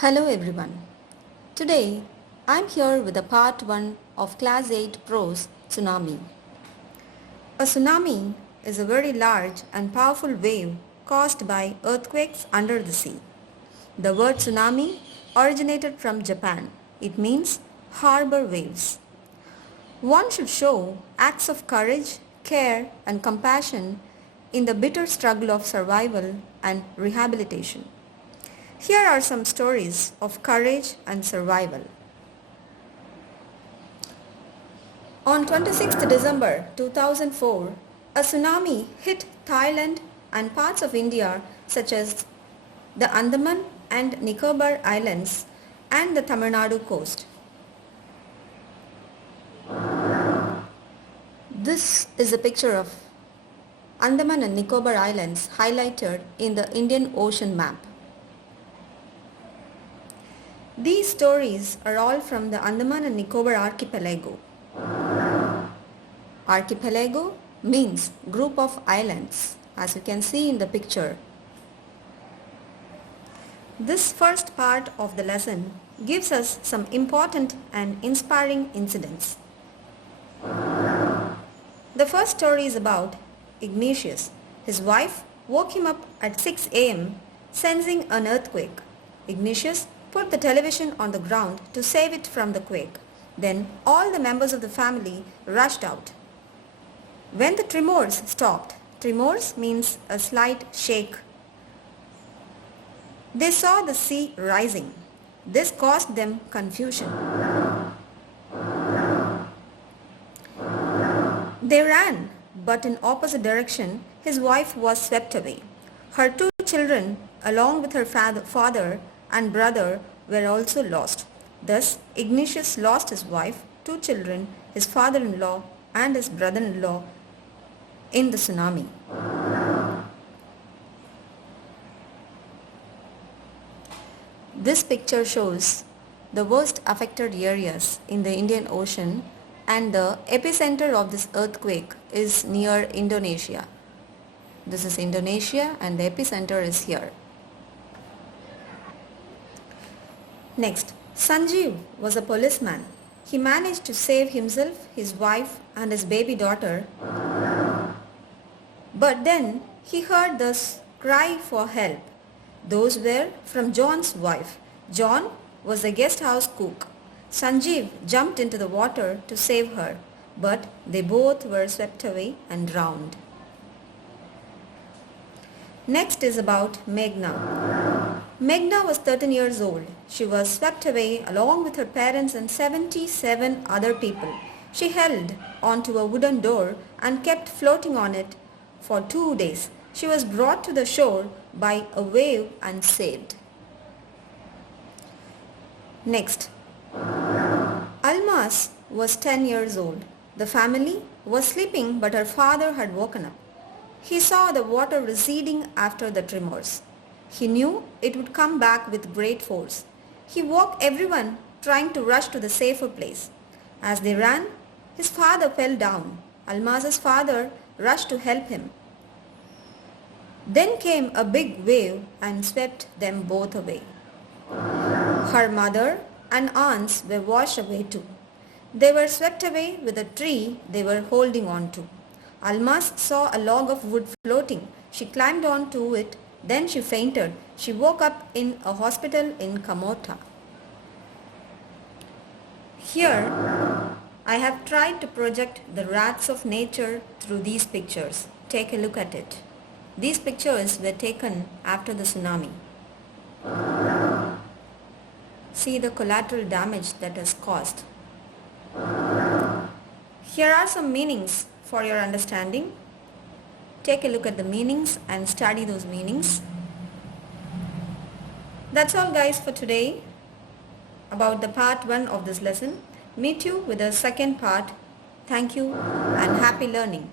Hello everyone. Today I'm here with the part 1 of Class 8 Prose Tsunami. A tsunami is a very large and powerful wave caused by earthquakes under the sea. The word tsunami originated from Japan. It means harbor waves. One should show acts of courage, care and compassion in the bitter struggle of survival and rehabilitation. Here are some stories of courage and survival. On 26th December 2004, a tsunami hit Thailand and parts of India such as the Andaman and Nicobar Islands and the Tamil Nadu coast. This is a picture of Andaman and Nicobar Islands highlighted in the Indian Ocean map. These stories are all from the Andaman and Nicobar archipelago. Archipelago means group of islands, as you can see in the picture. This first part of the lesson gives us some important and inspiring incidents. The first story is about Ignatius. His wife woke him up at 6 a.m. sensing an earthquake. Ignatius put the television on the ground to save it from the quake. Then all the members of the family rushed out. When the tremors stopped, tremors means a slight shake, they saw the sea rising. This caused them confusion. They ran, but in opposite direction, his wife was swept away. Her two children, along with her father and brother, were also lost. Thus, Ignatius lost his wife, two children, his father-in-law and his brother-in-law in the tsunami. This picture shows the worst affected areas in the Indian Ocean, and the epicenter of this earthquake is near Indonesia. This is Indonesia and the epicenter is here. Next, Sanjeev was a policeman. He managed to save himself, his wife and his baby daughter. But then he heard the cry for help. Those were from John's wife. John was a guest house cook. Sanjeev jumped into the water to save her, but they both were swept away and drowned. Next is about Meghna. Meghna was 13 years old. She was swept away along with her parents and 77 other people. She held onto a wooden door and kept floating on it for 2 days. She was brought to the shore by a wave and saved. Next, Almas was 10 years old. The family was sleeping, but her father had woken up. He saw the water receding after the tremors. He knew it would come back with great force. He woke everyone trying to rush to the safer place. As they ran, his father fell down. Almas's father rushed to help him. Then came a big wave and swept them both away. Her mother and aunts were washed away too. They were swept away with a tree they were holding on to. Almas saw a log of wood floating. She climbed onto it. Then she fainted. She woke up in a hospital in Kamota. Here, I have tried to project the wraths of nature through these pictures. Take a look at it. These pictures were taken after the tsunami. See the collateral damage that is caused. Here are some meanings for your understanding. Take a look at the meanings and study those meanings. That's all guys for today about the part 1 of this lesson. Meet you with the second part. Thank you and happy learning.